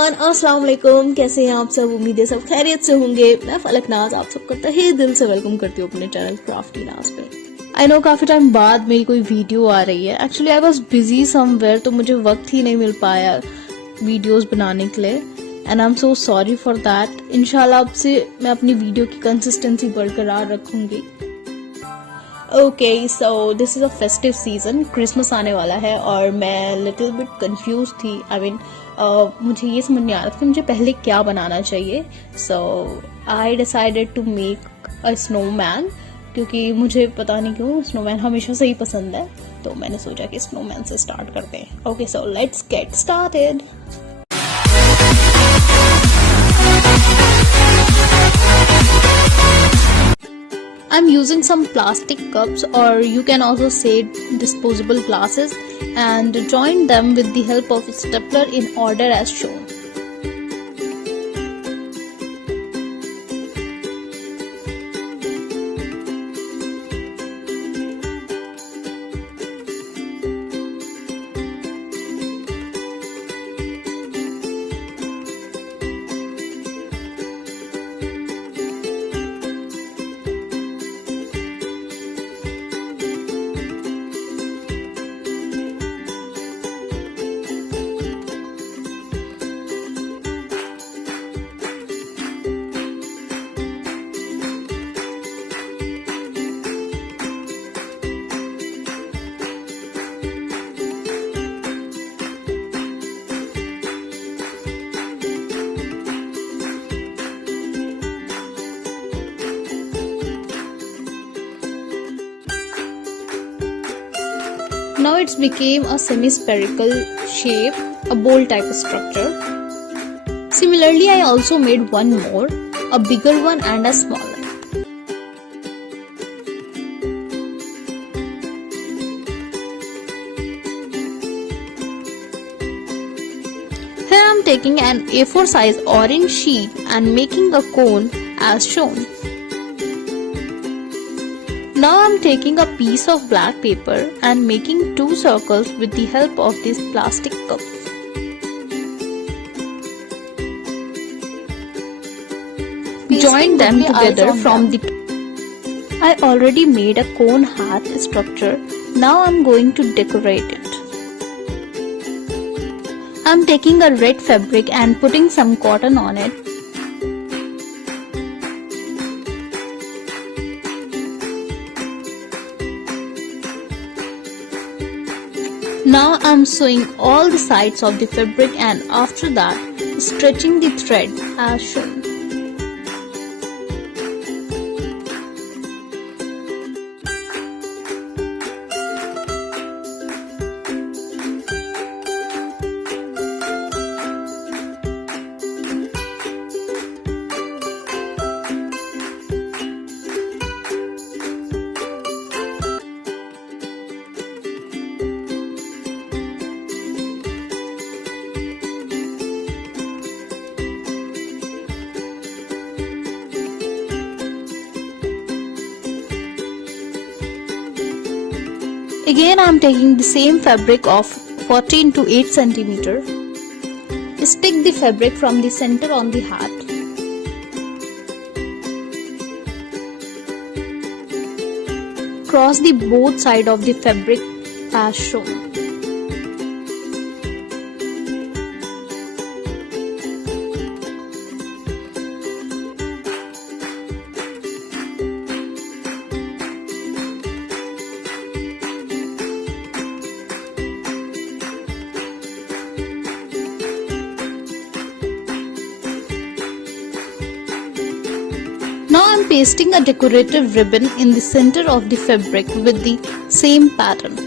Everyone, अस्सलाम वालेकुम। कैसे हैं आप सब? उम्मीद है सब खैरियत से होंगे। मैं फलक नाज आप सबको तहे दिल से वेलकम करती हूँ अपने चैनल क्राफ्टी नाज पे। आई नो काफी टाइम बाद मेरी कोई वीडियो आ रही है। Actually I was busy somewhere, तो मुझे वक्त ही नहीं मिल पाया वीडियोस बनाने के लिए and I am so sorry for that. इंशाल्लाह अब से मैं अपनी वीडियो की कंसिस्टेंसी बरकरार रखूंगी। Okay, so this is a festive season, Christmas आने वाला है और मैं लिटिल बिट कंफ्यूज थी। आई मीन मुझे ये समझ नहीं आ रहा था कि मुझे पहले क्या बनाना चाहिए। So I decided to make a snowman, क्योंकि मुझे पता नहीं क्यों स्नोमैन हमेशा से ही पसंद है, तो मैंने सोचा कि स्नोमैन से स्टार्ट करते हैं। Okay, so let's get started. I'm using some plastic cups, or you can also say disposable glasses, and join them with the help of a stapler in order as shown. Now it's became a semi-spherical shape, a bowl type of structure. Similarly, I also made one more, a bigger one and a smaller. Here I am taking an A4 size orange sheet and making a cone as shown. Now I am taking a piece of black paper and making two circles with the help of this plastic cup. Join them together from the. I already made a cone hat structure. Now I am going to decorate it. I am taking a red fabric and putting some cotton on it. Now I am sewing all the sides of the fabric and after that stretching the thread as shown. Again I am taking the same fabric of 14 to 8 centimeter. Stick the fabric from the center on the hat. Cross the both side of the fabric as shown. Now I am pasting a decorative ribbon in the center of the fabric with the same pattern.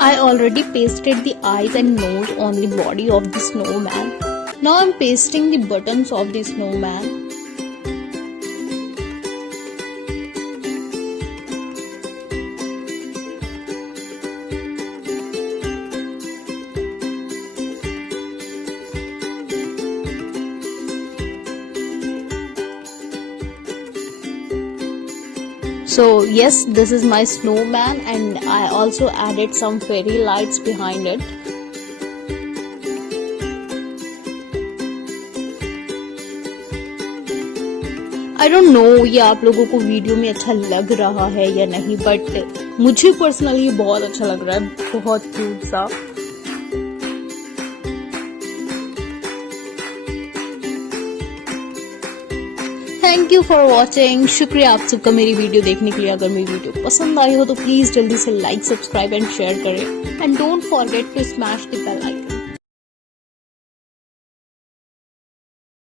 I already pasted the eyes and nose on the body of the snowman. Now I'm pasting the buttons of the snowman. So yes, this is my snowman, and I also added some fairy lights behind it. I don't know ये आप लोगों को video में अच्छा लग रहा है या नहीं, बट मुझे पर्सनली बहुत अच्छा लग रहा है, बहुत क्यूट सा। Thank you for watching. शुक्रिया आप सबका मेरी वीडियो देखने के लिए। अगर मेरी वीडियो पसंद आई हो तो प्लीज जल्दी से लाइक, सब्सक्राइब एंड शेयर करें, and don't forget to smash the bell icon.